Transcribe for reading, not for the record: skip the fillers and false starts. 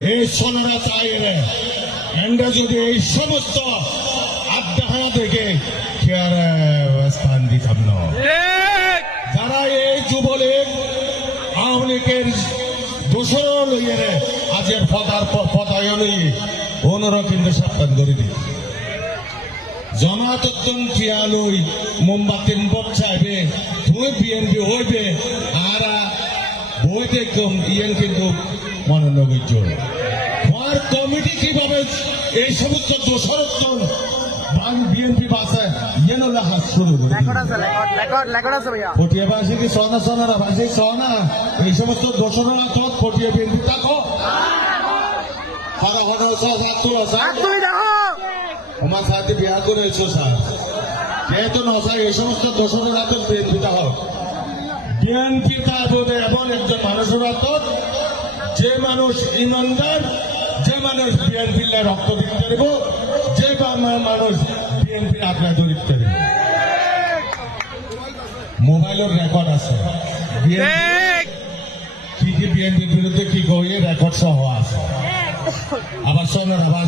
এই সোনারা চাই আমরা যদি এই সমস্ত আড্ডা থেকে স্থান দিতাম না। যারা এই যুবলীগ আওয়ামী লীগের দোষর লইয়ে আজের পদায়ন ওনারা কিন্তু সাবধান করে দিই জমাতন টিয়ালই মোমবাতির বট চাইবে তুই বিএনপি হইবে আর বইতে ইয়েন কিন্তু মনোনৈর্য তোমার কমিটি কিভাবে এই সমস্ত দোষরত্তন বিএনপি বাসায় ইয়েন লেখা শুরু করে ফটিয়া বাসী কি সনা সনারা বাসী সনা এই সমস্ত দোষরা তো ফটিয়া বিএনপি থাকো সারা ঘটনা আমার সাথে বিয়া করেছো স্যার যেহেতু নশাই এই সমস্ত দোষরের হাতে বিএনপিটা হোক বিএনপি তার বোধে এমন একজন মানুষের হাত যে মানুষ ইমানদার যে মানুষ বিএনপির রক্ত দিতে দেব যে মানুষ বিএনপির আপনার দরিদ্র দেব মোবাইলের রেকর্ড আছে কি কি বিএনপির বিরুদ্ধে কি করিয়ে রেকর্ড সহ আছে আবার সঙ্গে আবার